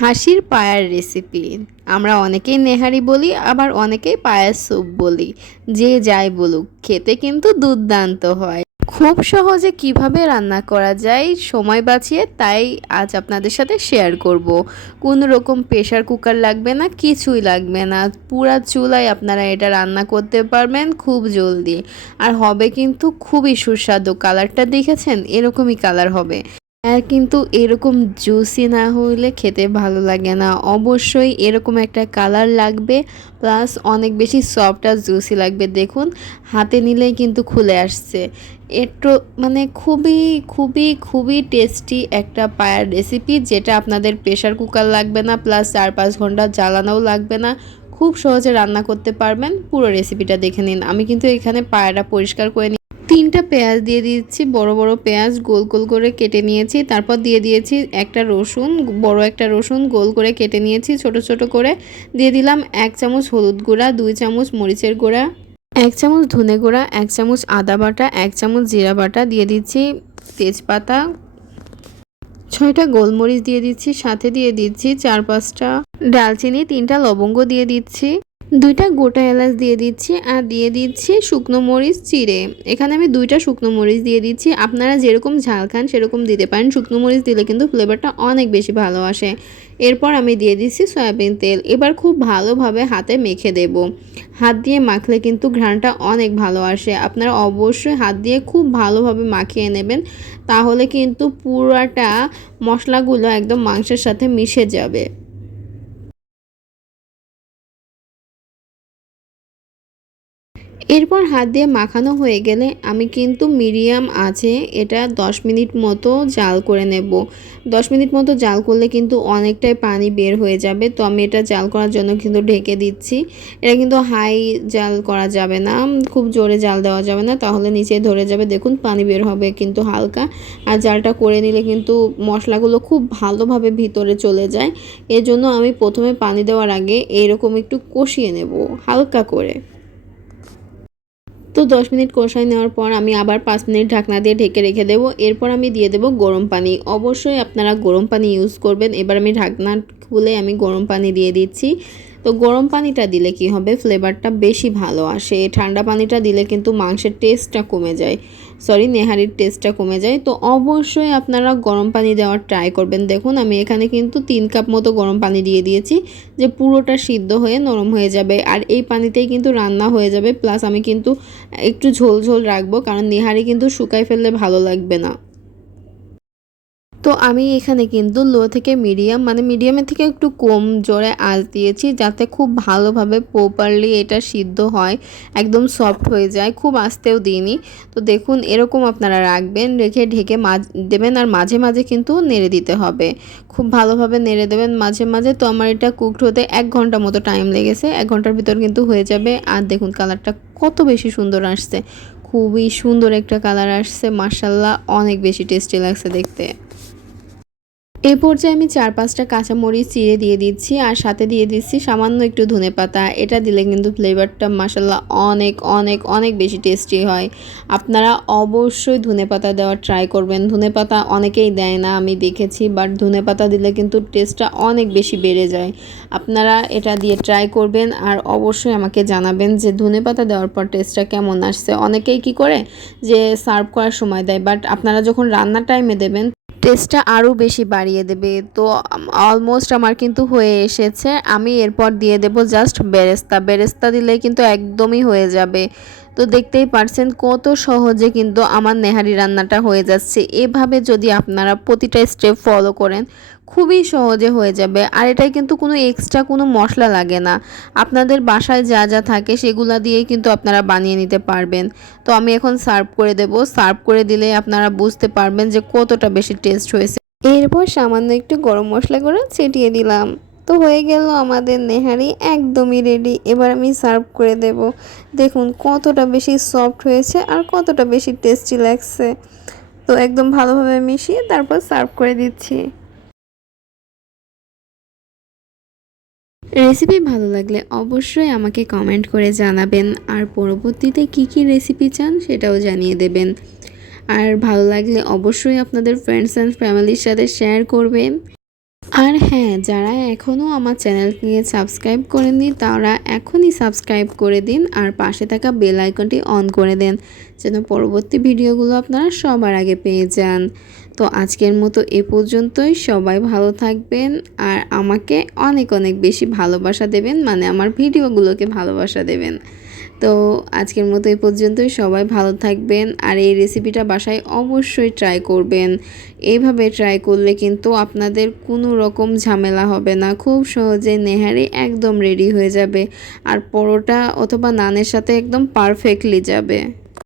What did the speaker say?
হাসির পায়ার রেসিপি আমরা অনেকেই নেহারি বলি, আবার অনেকেই পায়ার স্যুপ বলি। যে যাই বলুক, খেতে কিন্তু দুর্দান্ত হয়। খুব সহজে কীভাবে রান্না করা যায়, সময় বাঁচিয়ে তাই আজ আপনাদের সাথে শেয়ার করব। কোনো রকম প্রেশার কুকার লাগবে না, কিছুই লাগবে না। পুরা চুলায় আপনারা এটা রান্না করতে পারবেন খুব জলদি। আর হবে কিন্তু খুবই সুস্বাদু। কালারটা দেখেছেন? এরকমই কালার হবে। আর কিন্তু এরকম জুসি না হইলে খেতে ভালো লাগে না। অবশ্যই এরকম একটা কালার লাগবে প্লাস অনেক বেশি সফট আর জুসি লাগবে। দেখুন, হাতে নিলেই কিন্তু খুলে আসছে। একটু মানে খুবই খুবই খুবই টেস্টি একটা পায়ার রেসিপি যেটা আপনাদের প্রেশার কুকার লাগবে না প্লাস চার পাঁচ ঘণ্টা জ্বালানোও লাগবে না। খুব সহজে রান্না করতে পারবেন। পুরো রেসিপিটা দেখে নিন। আমি কিন্তু এখানে পায়াটা পরিষ্কার করে তিনটা পেঁয়াজ দিয়ে দিচ্ছি, বড় বড় পেঁয়াজ গোল গোল করে কেটে নিয়েছি, তারপর দিয়ে দিয়েছি একটা রসুন, বড় একটা রসুন গোল করে কেটে নিয়েছি, ছোট ছোট করে। দিয়ে দিলাম এক চামচ হলুদ গুঁড়া, দুই চামচ মরিচের গুঁড়া, এক চামচ ধনে গুঁড়া, এক চামচ আদা বাটা, এক চামচ জিরা বাটা, দিয়ে দিচ্ছি তেজপাতা। ছয়টা গোলমরিচ দিয়ে দিচ্ছি, সাথে দিয়ে দিচ্ছি চার পাঁচটা ডালচিনি, তিনটা লবঙ্গ দিয়ে দিচ্ছি। দুইটা গোটা এলাচ দিয়ে দিচ্ছি আর দিয়ে দিচ্ছি শুকনো মরিচ, চিড়ে। এখানে আমি দুইটা শুকনো মরিচ দিয়ে দিচ্ছি। আপনারা যেরকম ঝাল খান, সেরকম দিতে পারেন। শুকনো মরিচ দিলে কিন্তু ফ্লেভারটা অনেক বেশি ভালো আসে। এরপর আমি দিয়ে দিচ্ছি সয়াবিন তেল। এবার খুব ভালোভাবে হাতে মেখে দেব। হাত দিয়ে মাখলে কিন্তু ঘ্রাণটা অনেক ভালো আসে। আপনারা অবশ্যই হাত দিয়ে খুব ভালোভাবে মাখিয়ে নেবেন। তাহলে কিন্তু পুরাটা মশলাগুলো একদম মাংসের সাথে মিশে যাবে। এরপর হাত দিয়ে মাখানো হয়ে গেলে আমি কিন্তু মিডিয়াম আছে, এটা 10 মিনিট মতো জাল করে নেব। 10 মিনিট মতো জাল করলে কিন্তু অনেকটাই পানি বের হয়ে যাবে, তো আমি এটা জাল করার জন্য কিন্তু ঢেকে দিচ্ছি। এটা কিন্তু হাই জাল করা যাবে না, খুব জোরে জাল দেওয়া যাবে না, তাহলে নিচে ধরে যাবে। দেখুন, পানি বের হবে কিন্তু হালকা। আর জালটা করে নিলে কিন্তু মশলাগুলো খুব ভালোভাবে ভিতরে চলে যায়। এজন্য আমি প্রথমে পানি দেওয়ার আগে এইরকম একটু কষিয়ে নেব, হালকা করে। তো দশ মিনিট কষাই নেওয়ার পর আমি আবার পাঁচ মিনিট ঢাকনা দিয়ে ঢেকে রেখে দেবো। এরপর আমি দিয়ে দেবো গরম পানি। অবশ্যই আপনারা গরম পানি ইউজ করবেন। এবার আমি ঢাকনা খুলে আমি গরম পানি দিয়ে দিচ্ছি। তো গরম পানিটা দিলে কি হবে? ফ্লেভারটা বেশি ভালো আসে। ঠান্ডা পানিটা দিলে কিন্তু মাংসের টেস্টটা কমে যায়। সরি নেহারির টেস্টটা কমে যায়। তো অবশ্যই আপনারা গরম পানি দেওয়ার ট্রাই করবেন। দেখুন, আমি এখানে কিন্তু তিন কাপ মতো গরম পানি দিয়ে দিয়েছি, যে পুরোটা সিদ্ধ হয়ে নরম হয়ে যাবে। আর এই পানিতেই কিন্তু রান্না হয়ে যাবে। প্লাস আমি কিন্তু একটু ঝোল ঝোল রাখব, কারণ নেহারি কিন্তু শুকাই ফেললে ভালো লাগবে না। তো আমি এখানে কিন্তু লো থেকে মিডিয়াম মানে মিডিয়ামের থেকে একটু কম জোরে আঁচ দিয়েছি যাতে খুব ভালোভাবে প্রপারলি এটা সিদ্ধ হয়, একদম সফট হয়ে যায়, খুব আস্তেও দিইনি। তো দেখুন, এরকম আপনারা রাখবেন, রেখে ঢেকে মাঝ দেবেন আর মাঝে মাঝে কিন্তু নেড়ে দিতে হবে। খুব ভালোভাবে নেড়ে দেবেন মাঝে মাঝে, তো আমার এটা কুকড হতে এক ঘণ্টা মতো টাইম লেগেছে, এক ঘণ্টার ভিতর কিন্তু হয়ে যাবে। আর দেখুন কালারটা কত বেশি সুন্দর আসছে, খুবই সুন্দর একটা কালার আসছে মার্শাল্লাহ অনেক বেশি টেস্টি লাগছে দেখতে। এ পর্যায়ে আমি চার পাঁচটা কাঁচামরিচ চিড়ে দিয়ে দিচ্ছি আর সাথে দিয়ে দিচ্ছি সামান্য একটু ধনে পাতা এটা দিলে কিন্তু ফ্লেভারটা মাসাল্লাহ অনেক অনেক অনেক বেশি টেস্টি হয়। আপনারা অবশ্যই ধনে পাতা দেওয়ার ট্রাই করবেন। ধনে পাতা অনেকেই দেয় না, আমি দেখেছি, বাট ধনে পাতা দিলে কিন্তু টেস্টটা অনেক বেশি বেড়ে যায়। আপনারা এটা দিয়ে ট্রাই করবেন আর অবশ্যই আমাকে জানাবেন যে ধনে পাতা দেওয়ার পর টেস্টটা কেমন আসছে। অনেকেই কি করে যে সার্ভ করার সময় দেয়, বাট আপনারা যখন রান্নার টাইমে দেবেন টেস্টটা আরও বেশি বাড়িয়ে দেবে। তো অলমোস্ট আমার কিন্তু হয়ে এসেছে। আমি এরপর দিয়ে দেব জাস্ট বেরেস্তা। বেরেস্তা দিলে কিন্তু একদমই হয়ে যাবে। তো দেখতেই পারছেন কত সহজে কিন্তু আমার নেহারি রান্নাটা হয়ে যাচ্ছে। এভাবে যদি আপনারা প্রতিটা স্টেপ ফলো করেন খুবই সহজে হয়ে যাবে। আর এটাই কিন্তু কোনো এক্সট্রা কোনো মশলা লাগে না। আপনাদের বাসায় যা যা থাকে সেগুলা দিয়েই কিন্তু আপনারা বানিয়ে নিতে পারবেন। তো আমি এখন সার্ভ করে দেব। সার্ভ করে দিলে আপনারা বুঝতে পারবেন যে কতটা বেশি টেস্ট হয়েছে। এরপর সামান্য একটু গরম মশলা করে ছিটিয়ে দিলাম। তো হয়ে গেল আমাদের নেহারি একদমই রেডি এবার আমি সার্ভ করে দেব। দেখুন কতটা বেশি সফট হয়েছে আর কতটা বেশি টেস্টি লাগছে। তো একদম ভালোভাবে মিশিয়ে তারপর সার্ভ করে দিচ্ছি। রেসিপি ভালো লাগলে অবশ্যই আমাকে কমেন্ট করে জানাবেন। আর পরবর্তীতে কি কি রেসিপি চান সেটাও জানিয়ে দেবেন। আর ভালো লাগলে অবশ্যই আপনাদের ফ্রেন্ডস অ্যান্ড ফ্যামিলির সাথে শেয়ার করবেন। আর হ্যাঁ যারা এখনও আমার চ্যানেলকে সাবস্ক্রাইব করেননি, তারা এখনই সাবস্ক্রাইব করে দিন আর পাশে থাকা বেল আইকনটি অন করে দেন যেন পরবর্তী ভিডিওগুলো আপনারা সবার আগে পেয়ে যান। তো আজকের মতো এ পর্যন্তই। সবাই ভালো থাকবেন আর আমাকে অনেক অনেক বেশি ভালোবাসা দেবেন মানে আমার ভিডিওগুলোকে ভালোবাসা দেবেন। তো আজকের মতো এই পর্যন্তই। সবাই ভালো থাকবেন আর এই রেসিপিটা বাসায় অবশ্যই ট্রাই করবেন। এইভাবে ট্রাই করলে কিন্তু আপনাদের কোনো রকম ঝামেলা হবে না। খুব সহজে নেহারি একদম রেডি হয়ে যাবে। আর পরোটা অথবা নানের সাথে একদম পারফেক্টলি যাবে।